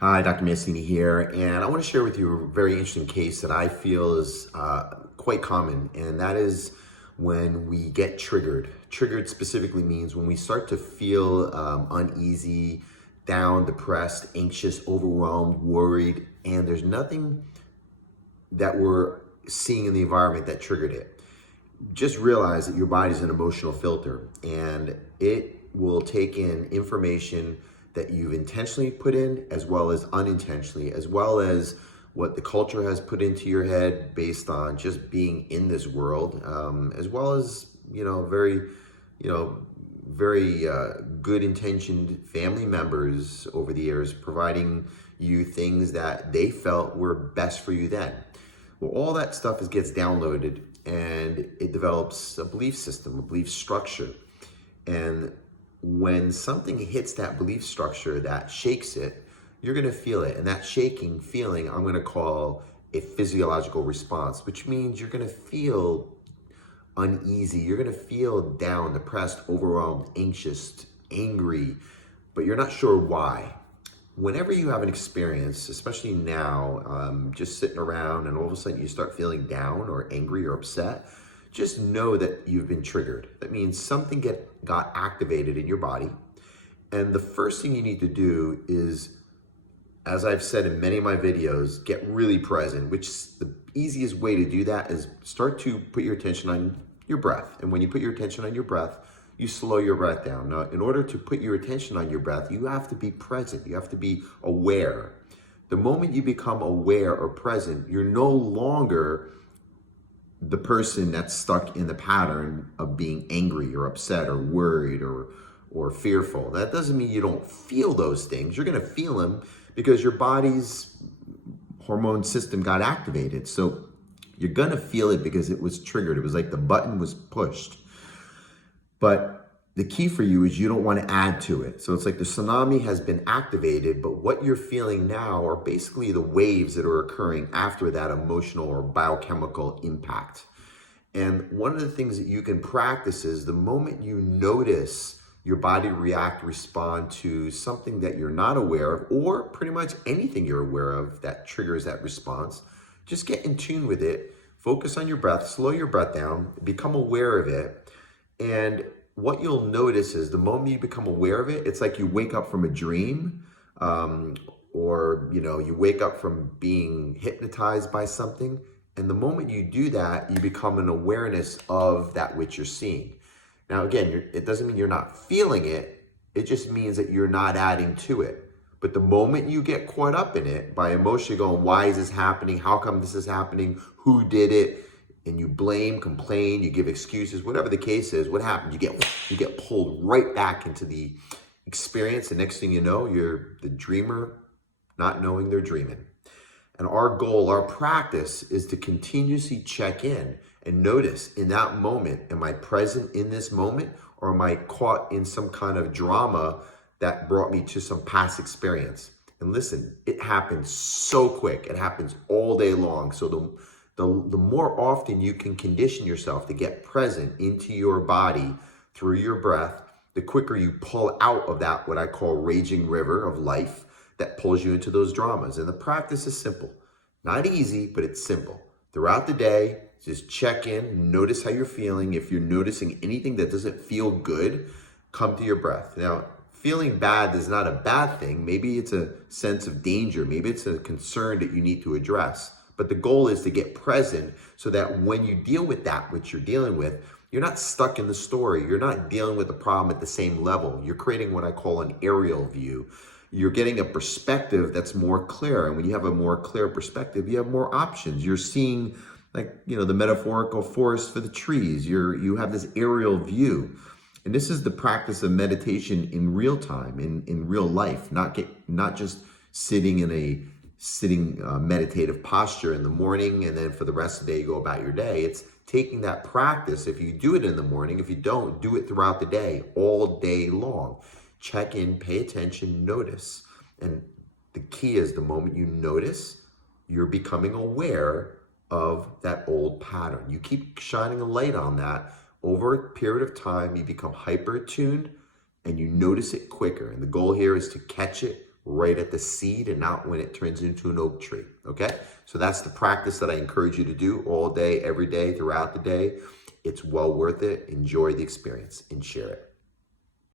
Hi, Dr. Mancini here, and I want to share with you a very interesting case that I feel is quite common, and that is when we get triggered. Triggered specifically means when we start to feel uneasy, down, depressed, anxious, overwhelmed, worried, and there's nothing that we're seeing in the environment that triggered it. Just realize that your body's an emotional filter, and it will take in information that you've intentionally put in as well as unintentionally, as well as what the culture has put into your head based on just being in this world, as well as you know very good intentioned family members over the years providing you things that they felt were best for you then. Well, all that stuff gets downloaded and it develops a belief system, a belief structure. And when something hits that belief structure that shakes it, you're going to feel it. And that shaking feeling, I'm going to call a physiological response, which means you're going to feel uneasy. You're going to feel down, depressed, overwhelmed, anxious, angry, but you're not sure why. Whenever you have an experience, especially now, just sitting around and all of a sudden you start feeling down or angry or upset, just know that you've been triggered. That means something got activated in your body. And the first thing you need to do is, as I've said in many of my videos, get really present, which the easiest way to do that is start to put your attention on your breath. And when you put your attention on your breath, you slow your breath down. Now, in order to put your attention on your breath, you have to be present. You have to be aware. The moment you become aware or present, you're no longer the person that's stuck in the pattern of being angry or upset or worried or fearful. That doesn't mean you don't feel those things. You're going to feel them because your body's hormone system got activated. So you're going to feel it because it was triggered. It was like the button was pushed. But the key for you is you don't want to add to it. So it's like the tsunami has been activated, but what you're feeling now are basically the waves that are occurring after that emotional or biochemical impact. And one of the things that you can practice is the moment you notice your body respond to something that you're not aware of, or pretty much anything you're aware of that triggers that response, just get in tune with it, focus on your breath, slow your breath down, become aware of it. And what you'll notice is the moment you become aware of it, it's like you wake up from a dream, or you wake up from being hypnotized by something. And the moment you do that, you become an awareness of that which you're seeing. Now, again, it doesn't mean you're not feeling it. It just means that you're not adding to it. But the moment you get caught up in it by emotionally going, why is this happening? How come this is happening? Who did it? And you blame, complain, you give excuses, whatever the case is, what happens? You get pulled right back into the experience. The next thing you know, you're the dreamer not knowing they're dreaming. And our goal, our practice is to continuously check in and notice in that moment, am I present in this moment, or am I caught in some kind of drama that brought me to some past experience? And listen, it happens so quick. It happens all day long. So the more often you can condition yourself to get present into your body through your breath, the quicker you pull out of that, what I call raging river of life that pulls you into those dramas. And the practice is simple. Not easy, but it's simple. Throughout the day, just check in, notice how you're feeling. If you're noticing anything that doesn't feel good, come to your breath. Now, feeling bad is not a bad thing. Maybe it's a sense of danger. Maybe it's a concern that you need to address. But the goal is to get present so that when you deal with that which you're dealing with, you're not stuck in the story. You're not dealing with the problem at the same level. You're creating what I call an aerial view. You're getting a perspective that's more clear. And when you have a more clear perspective, you have more options. You're seeing, the metaphorical forest for the trees. You have this aerial view. And this is the practice of meditation in real time, in real life, not just sitting in a meditative posture in the morning, and then for the rest of the day you go about your day. It's taking that practice. If you do it in the morning, if you don't, do it throughout the day, all day long. Check in, pay attention, notice. And the key is the moment you notice, you're becoming aware of that old pattern. You keep shining a light on that. Over a period of time, you become hyper attuned and you notice it quicker. And the goal here is to catch it right at the seed and not when it turns into an oak tree. Okay? So that's the practice that I encourage you to do all day, every day, throughout the day. It's well worth it. Enjoy the experience and share it.